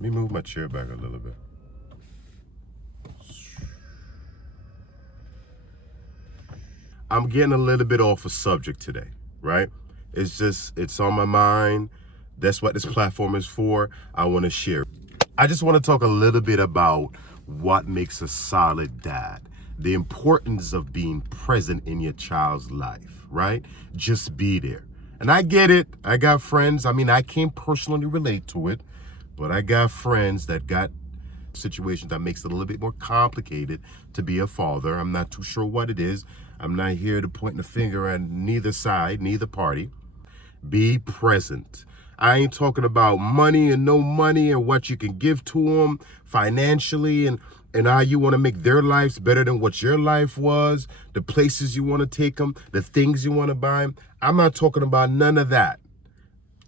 Let me move my chair back a little bit. I'm getting a little bit off a subject today, right? It's on my mind. That's what this platform is for. I want to share. I just want to talk a little bit about what makes a solid dad. The importance of being present in your child's life, right? Just be there. And I get it. I got friends. I mean, I can't personally relate to it, but I got friends that got situations that makes it a little bit more complicated to be a father. I'm not too sure what it is. I'm not here to point the finger at neither side, neither party. Be present. I ain't talking about money and no money and what you can give to them financially and how you want to make their lives better than what your life was, the places you want to take them, the things you want to buy them. I'm not talking about none of that.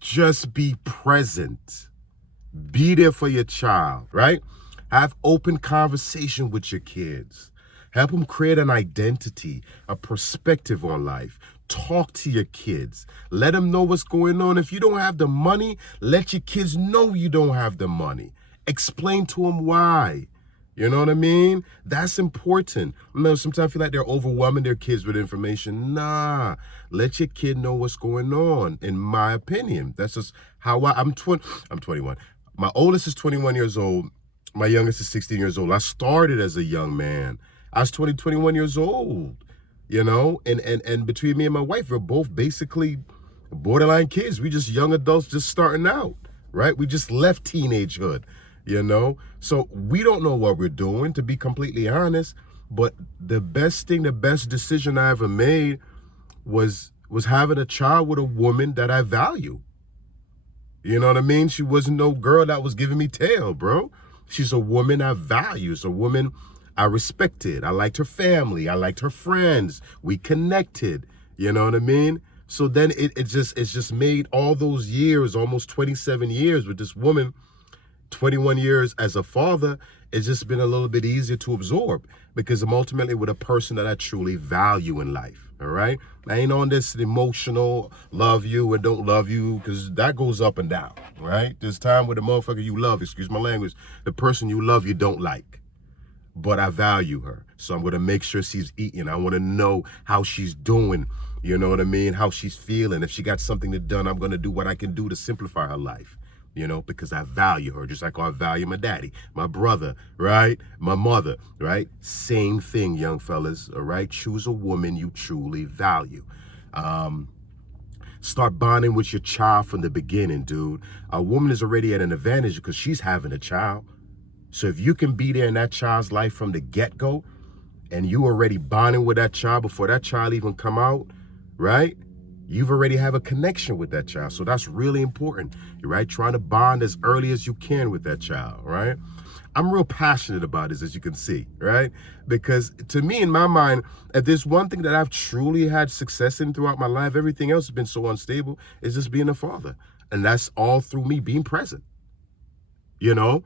Just be present. Be there for your child, right? Have open conversation with your kids. Help them create an identity, a perspective on life. Talk to your kids. Let them know what's going on. If you don't have the money, let your kids know you don't have the money. Explain to them why. You know what I mean? That's important. Sometimes I feel like they're overwhelming their kids with information. Nah, let your kid know what's going on, in my opinion. That's just how I'm 21. My oldest is 21 years old. My youngest is 16 years old. I started as a young man. I was 21 years old, you know, and between me and my wife, we're both basically borderline kids. We just young adults just starting out, right? We just left teenagehood, you know? So we don't know what we're doing, to be completely honest, but the best decision I ever made was having a child with a woman that I value. You know what I mean? She wasn't no girl that was giving me tail, bro. She's a woman I value. It's a woman I respected. I liked her family. I liked her friends. We connected. You know what I mean? So then it's just made all those years, almost 27 years with this woman, 21 years as a father, it's just been a little bit easier to absorb because I'm ultimately with a person that I truly value in life. All right? I ain't on this emotional love you and don't love you, because that goes up and down, right? There's time with the motherfucker you love, excuse my language, the person you love you don't like. But I value her. So I'm going to make sure she's eating. I want to know how she's doing. You know what I mean? How she's feeling. If she got something to done, I'm going to do what I can do to simplify her life. You know, because I value her, just like I value my daddy, my brother, right? My mother, right? Same thing, young fellas, all right? Choose a woman you truly value. Start bonding with your child from the beginning, dude. A woman is already at an advantage because she's having a child. So if you can be there in that child's life from the get-go, and you already bonding with that child before that child even come out, right? You've already have a connection with that child. So that's really important, right? Trying to bond as early as you can with that child, right? I'm real passionate about this, as you can see, right? Because to me, in my mind, if there's one thing that I've truly had success in throughout my life, everything else has been so unstable, is just being a father. And that's all through me being present, you know?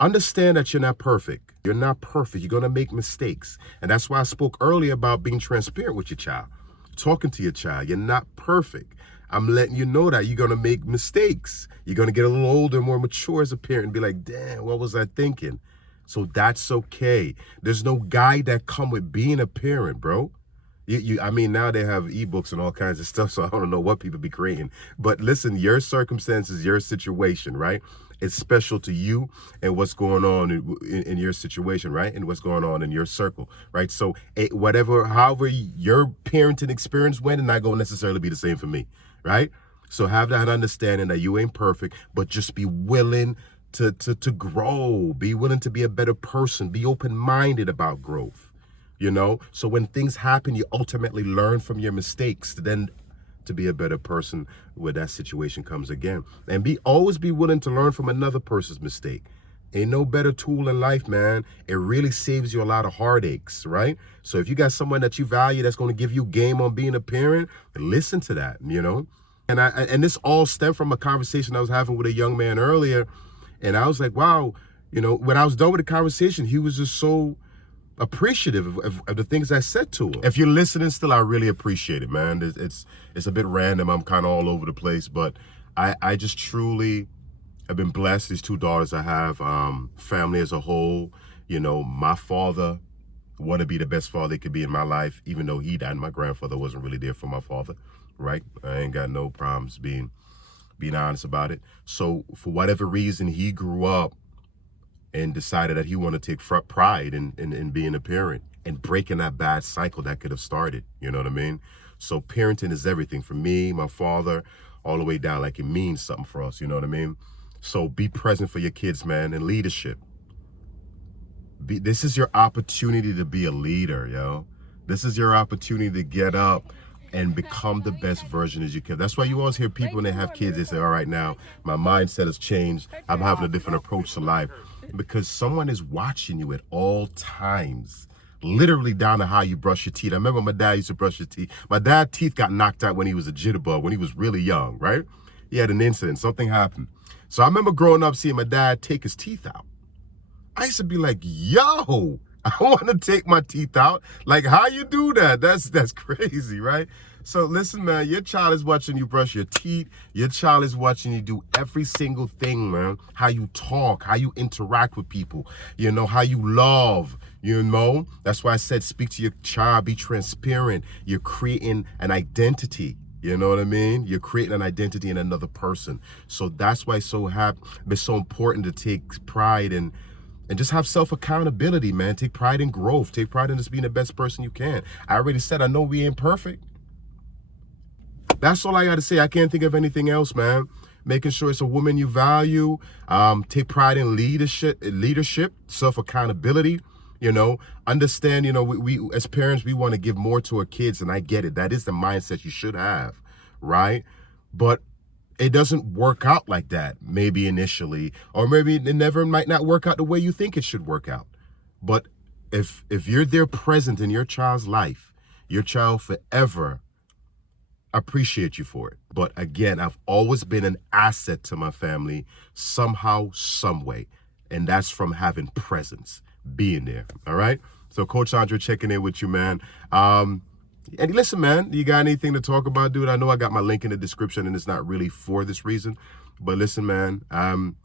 Understand that you're not perfect. You're not perfect. You're going to make mistakes. And that's why I spoke earlier about being transparent with your child. Talking to your child, you're not perfect. I'm letting you know that you're going to make mistakes. You're going to get a little older, more mature as a parent and be like, damn, what was I thinking? So that's okay. There's no guide that come with being a parent, bro. I mean, now they have ebooks and all kinds of stuff, so I don't know what people be creating. But listen, your circumstances, your situation, right? It's special to you and what's going on in your situation, right? And what's going on in your circle, right? So however your parenting experience went, and not going to necessarily be the same for me, right? So have that understanding that you ain't perfect, but just be willing to grow. Be willing to be a better person. Be open-minded about growth, you know? So when things happen, you ultimately learn from your mistakes, then to be a better person when that situation comes again. And always be willing to learn from another person's mistake. Ain't no better tool in life, man. It really saves you a lot of heartaches, right? So if you got someone that you value that's going to give you game on being a parent, listen to that, you know? And this all stemmed from a conversation I was having with a young man earlier. And I was like, wow, you know, when I was done with the conversation, he was just so appreciative of the things I said to him. If you're listening still, I really appreciate it, man. It's a bit random. I'm kind of all over the place, but I just truly I've been blessed. These two daughters I have, family as a whole. You know, my father want to be the best father he could be in my life, even though he died. My grandfather wasn't really there for my father, right? I ain't got no problems being honest about it. So for whatever reason, he grew up and decided that he wanted to take pride in being a parent and breaking that bad cycle that could have started. You know what I mean? So parenting is everything for me, my father, all the way down. Like, it means something for us. You know what I mean? So be present for your kids, man, and leadership. This is your opportunity to be a leader, yo. This is your opportunity to get up and become the best version as you can. That's why you always hear people when they have kids, they say, all right, now my mindset has changed. I'm having a different approach to life. Because someone is watching you at all times, literally down to how you brush your teeth. I remember my dad used to brush his teeth. My dad's teeth got knocked out when he was a jitterbug, when he was really young, right? He had an incident, something happened. So I remember growing up seeing my dad take his teeth out. I used to be like, yo, I want to take my teeth out. Like, how you do that? That's crazy, right? So listen, man, your child is watching you brush your teeth. Your child is watching you do every single thing, man. How you talk, how you interact with people, you know, how you love, you know. That's why I said speak to your child, be transparent. You're creating an identity. You know what I mean? You're creating an identity in another person. So that's why it's so important to take pride and just have self-accountability, man. Take pride in growth. Take pride in just being the best person you can. I already said, I know we ain't perfect. That's all I got to say. I can't think of anything else, man. Making sure it's a woman you value. Take pride in leadership, self-accountability. You know, understand, you know, we as parents, we want to give more to our kids, and I get it. That is the mindset you should have, right? But it doesn't work out like that, maybe initially, or maybe it might not work out the way you think it should work out. But if you're there present in your child's life, your child forever appreciate you for it. But again, I've always been an asset to my family somehow, some way. And that's from having presence, being there. All right. So Coach Andre checking in with you, man. And listen, man, you got anything to talk about, dude? I know I got my link in the description and it's not really for this reason, but listen, man, I'm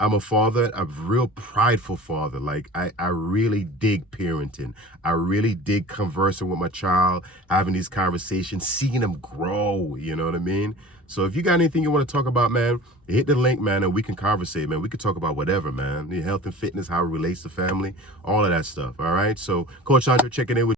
a father, a real prideful father. Like, I really dig parenting. I really dig conversing with my child, having these conversations, seeing them grow, you know what I mean? So if you got anything you want to talk about, man, hit the link, man, and we can conversate, man. We can talk about whatever, man. Your health and fitness, how it relates to family, all of that stuff, all right? So Coach Andre checking in with